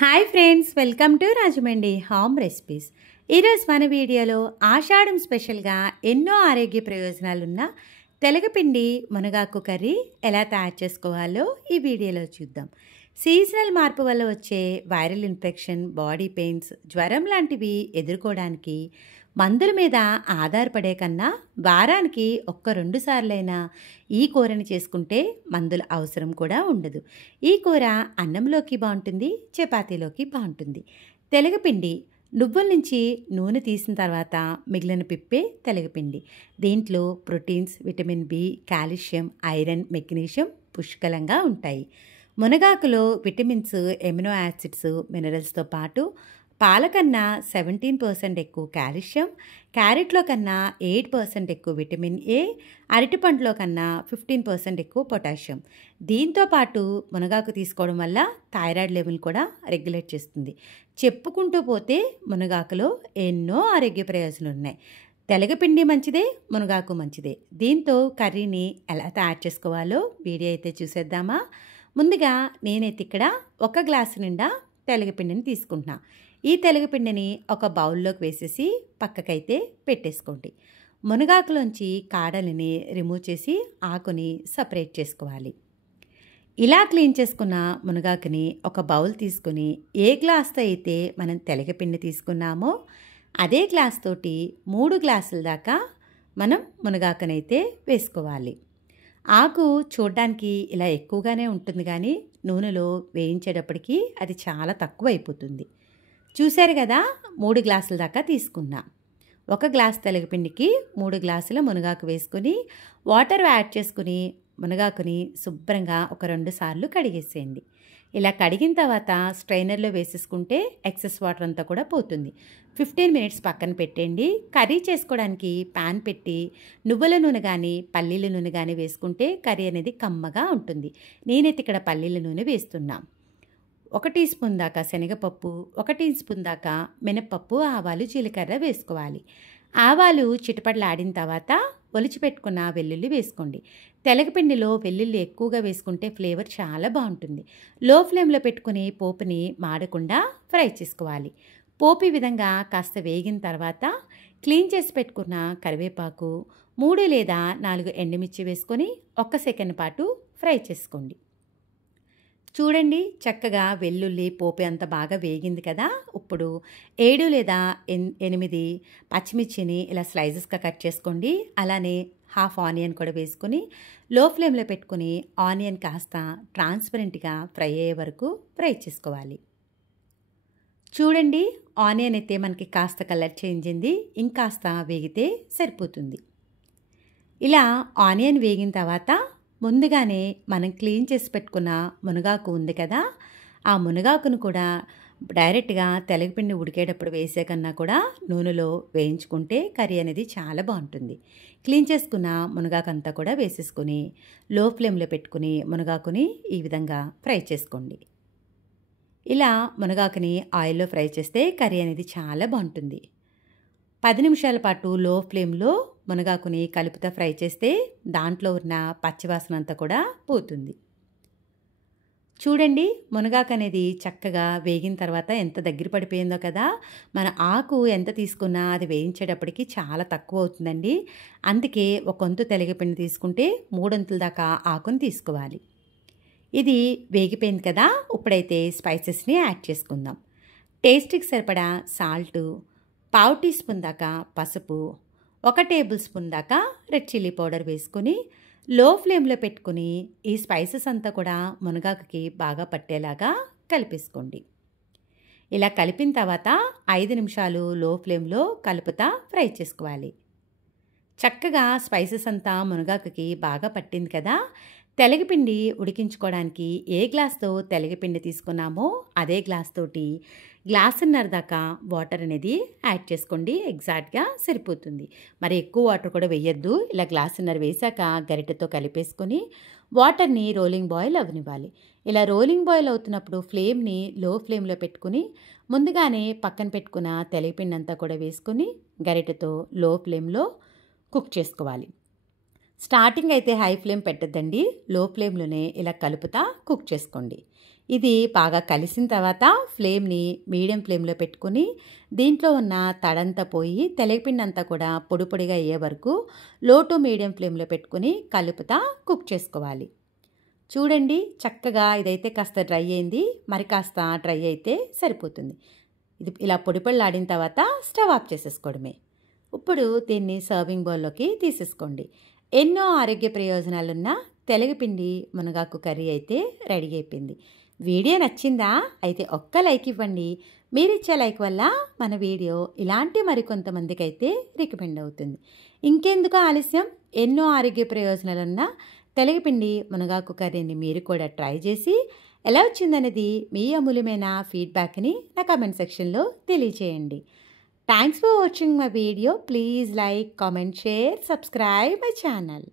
Hi friends, welcome to Rajahmundry home recipes. ఈరోజు మన వీడియోలో ఆషాఢం స్పెషల్గా ఎన్నో ఆరోగ్య ప్రయోజనాలున్న తెలగపిండి మునగాకు కర్రీ ఎలా తయారు చేసుకోవాలో ఈ వీడియోలో చూద్దాం. సీజనల్ మార్పు వల్ల వచ్చే వైరల్ ఇన్ఫెక్షన్, బాడీ పెయిన్స్, జ్వరం లాంటివి ఎదుర్కోవడానికి మందుల మీద ఆధారపడే కన్నా వారానికి 1-2 సార్లైనా ఈ కూరని చేసుకుంటే మందుల అవసరం కూడా ఉండదు. ఈ కూర అన్నంలోకి బాగుంటుంది, చపాతీలోకి బాగుంటుంది. తెలగపిండి నువ్వుల నుంచి నూనె తీసిన తర్వాత మిగిలిన పిప్పే తెలగపిండి. దీంట్లో proteins, vitamin B, calcium, iron, magnesium పుష్కలంగా ఉంటాయి. మునగాకులో విటమిన్స్, ఎమినో యాసిడ్స్, మినరల్స్తో పాటు పాలకన్నా 17% ఎక్కువ కాల్షియం, క్యారెట్లో కన్నా 8% ఎక్కువ విటమిన్ ఏ, అరటిపండులో కన్నా 15% ఎక్కువ పొటాషియం. దీంతో పాటు మునగాకు తీసుకోవడం వల్ల థైరాయిడ్ లెవెల్ కూడా రెగ్యులేట్ చేస్తుంది. చెప్పుకుంటూ పోతే మునగాకులో ఎన్నో ఆరోగ్య ప్రయోజనాలు ఉన్నాయి. తెలగపిండి మంచిదే, మునగాకు మంచిదే. దీంతో కర్రీని ఎలా తయారు చేసుకోవాలో వీడియో అయితే చూసేద్దామా. ముందుగా నేనైతే ఇక్కడ 1 గ్లాసు నిండా తెలగపిండిని తీసుకుంటున్నా. ఈ తెలగపిండిని ఒక బౌల్లోకి వేసేసి పక్కకైతే పెట్టేసుకోండి. మునగాకులోంచి కాడలని రిమూవ్ చేసి ఆకుని సపరేట్ చేసుకోవాలి. ఇలా క్లీన్ చేసుకున్న మునగాకుని ఒక బౌల్ తీసుకుని ఏ గ్లాస్తో అయితే మనం తెలగపిండి తీసుకున్నామో అదే గ్లాస్ తోటి 3 గ్లాసుల దాకా మనం మునగాకునైతే వేసుకోవాలి. ఆకు చూడడానికి ఇలా ఎక్కువగానే ఉంటుంది, కానీ నూనెలో వేయించేటప్పటికి అది చాలా తక్కువ అయిపోతుంది. చూశారు కదా, 3 గ్లాసుల దాకా తీసుకున్నా. 1 గ్లాసు తెలగపిండికి 3 గ్లాసుల మునగాకు వేసుకుని వాటర్ యాడ్ చేసుకుని మునగాకుని శుభ్రంగా 1-2 సార్లు కడిగేసేయండి. ఇలా కడిగిన తర్వాత స్ట్రైనర్లో వేసేసుకుంటే ఎక్సెస్ వాటర్ అంతా కూడా పోతుంది. 15 మినిట్స్ పక్కన పెట్టండి. కర్రీ చేసుకోవడానికి ప్యాన్ పెట్టి నువ్వుల నూనె కానీ పల్లీల నూనె కానీ వేసుకుంటే కర్రీ అనేది కమ్మగా ఉంటుంది. నేనైతే ఇక్కడ పల్లీల నూనె వేస్తున్నా. 1 టీ స్పూన్ దాకా శనగపప్పు, 1 టీ స్పూన్ దాకా మినపప్పు, ఆవాలు, జీలకర్ర వేసుకోవాలి. ఆవాలు చిటపటలాడిన తర్వాత ఒలిచిపెట్టుకున్న వెల్లుల్లి వేసుకోండి. తెలగపిండిలో వెల్లుల్లి ఎక్కువగా వేసుకుంటే ఫ్లేవర్ చాలా బాగుంటుంది. లో ఫ్లేమ్లో పెట్టుకుని పోపుని మాడకుండా ఫ్రై చేసుకోవాలి. పోపు ఈ విధంగా కాస్త వేగిన తర్వాత క్లీన్ చేసి పెట్టుకున్న కరివేపాకు, 3 లేదా 4 ఎండుమిర్చి వేసుకొని 1 సెకండ్ పాటు ఫ్రై చేసుకోండి. చూడండి, చక్కగా వెల్లుల్లి పోపు అంత బాగా వేగింది కదా. ఇప్పుడు 7 లేదా 8 పచ్చిమిర్చిని ఇలా స్లైసెస్గా కట్ చేసుకోండి. అలానే హాఫ్ ఆనియన్ కూడా వేసుకొని లో ఫ్లేమ్లో పెట్టుకుని ఆనియన్ కాస్త ట్రాన్స్పరెంట్గా ఫ్రై అయ్యే వరకు ఫ్రై చేసుకోవాలి. చూడండి, ఆనియన్ అయితే మనకి కాస్త కలర్ చేంజ్ అయింది. ఇంకాస్త వేగితే సరిపోతుంది. ఇలా ఆనియన్ వేగిన తర్వాత ముందుగానే మనం క్లీన్ చేసి పెట్టుకున్న మునగాకు ఉంది కదా, ఆ మునగాకును కూడా డైరెక్ట్గా తెలగపిండి ఉడికేటప్పుడు వేసే కన్నా కూడా నూనెలో వేయించుకుంటే కర్రీ అనేది చాలా బాగుంటుంది. క్లీన్ చేసుకున్న మునగాకు అంతా కూడా వేసేసుకుని లో ఫ్లేమ్లో పెట్టుకుని మునగాకుని ఈ విధంగా ఫ్రై చేసుకోండి. ఇలా మునగాకుని ఆయిల్లో ఫ్రై చేస్తే కర్రీ అనేది చాలా బాగుంటుంది. 10 నిమిషాల పాటు లో ఫ్లేమ్లో మునగాకుని కలుపుతా ఫ్రై చేస్తే దాంట్లో ఉన్న పచ్చివాసన అంతా కూడా పోతుంది. చూడండి, మునగాకు అనేది చక్కగా వేగిన తర్వాత ఎంత దగ్గర పడిపోయిందో కదా. మన ఆకు ఎంత తీసుకున్నా అది వేయించేటప్పటికి చాలా తక్కువ అవుతుందండి. అందుకే 1 వంతు తెలగపిండి తీసుకుంటే 3 వంతుల దాకా ఆకుని తీసుకోవాలి. ఇది వేగిపోయింది కదా. ఇప్పుడైతే స్పైసెస్ని యాడ్ చేసుకుందాం. టేస్ట్కి సరిపడా సాల్టు, 1/2 టీ స్పూన్ దాకా పసుపు, 1 టేబుల్ స్పూన్ దాకా రెడ్ చిల్లీ పౌడర్ వేసుకుని లో ఫ్లేమ్లో పెట్టుకుని ఈ స్పైసెస్ అంతా కూడా మునగాకుకి బాగా పట్టేలాగా కలిపేసుకోండి. ఇలా కలిపిన తర్వాత 5 నిమిషాలు లో ఫ్లేమ్లో కలుపుతా ఫ్రై చేసుకోవాలి. చక్కగా స్పైసెస్ అంతా మునగాకుకి బాగా పట్టింది కదా. తెలగపిండి ఉడికించుకోవడానికి ఏ గ్లాస్తో తెలగపిండి తీసుకున్నామో అదే గ్లాస్ తోటి 1.5 గ్లాసున్నర దాకా వాటర్ అనేది యాడ్ చేసుకోండి. ఎగ్జాక్ట్గా సరిపోతుంది. మరి ఎక్కువ వాటర్ కూడా వేయొద్దు. ఇలా 1.5 గ్లాసున్నర వేసాక గరిటెతో కలిపేసుకొని వాటర్ని రోలింగ్ బాయిల్ అవనివ్వాలి. ఇలా రోలింగ్ బాయిల్ అవుతున్నప్పుడు ఫ్లేమ్ని లో ఫ్లేమ్లో పెట్టుకుని ముందుగానే పక్కన పెట్టుకున్న తెలగపిండి అంతా కూడా వేసుకొని గరిటెతో లో ఫ్లేమ్లో కుక్ చేసుకోవాలి. స్టార్టింగ్ అయితే హై ఫ్లేమ్ పెట్టద్దండి, లో ఫ్లేమ్లోనే ఇలా కలుపుతా కుక్ చేసుకోండి. ఇది బాగా కలిసిన తర్వాత ఫ్లేమ్ని మీడియం ఫ్లేమ్లో పెట్టుకుని దీంట్లో ఉన్న తడంతా పోయి తెలగపిండి అంతా కూడా పొడి పొడిగా అయ్యే వరకు లో టు మీడియం ఫ్లేమ్లో పెట్టుకుని కలుపుతా కుక్ చేసుకోవాలి. చూడండి చక్కగా ఇదైతే కాస్త డ్రై అయింది, మరి కాస్త డ్రై అయితే సరిపోతుంది. ఇది ఇలా పొడి పొడిలాడిన తర్వాత స్టవ్ ఆఫ్ చేసేసుకోవడమే. ఇప్పుడు దీన్ని సర్వింగ్ బౌల్లోకి తీసేసుకోండి. ఎన్నో ఆరోగ్య ప్రయోజనాలున్న తెలగపిండి మునగాకు కర్రీ అయితే రెడీ అయిపోయింది. వీడియో నచ్చిందా? అయితే ఒక్క లైక్ ఇవ్వండి. మీరిచ్చే లైక్ వల్ల మన వీడియో ఇలాంటి మరికొంతమందికి అయితే రికమెండ్ అవుతుంది. ఇంకెందుకు ఆలస్యం, ఎన్నో ఆరోగ్య ప్రయోజనాలున్న తెలగపిండి మునగాకు కర్రీని మీరు కూడా ట్రై చేసి ఎలా వచ్చిందనేది మీ అమూల్యమైన ఫీడ్బ్యాక్ని నా కామెంట్ సెక్షన్లో తెలియజేయండి. Thanks for watching my video. Please like, comment, share, subscribe my channel.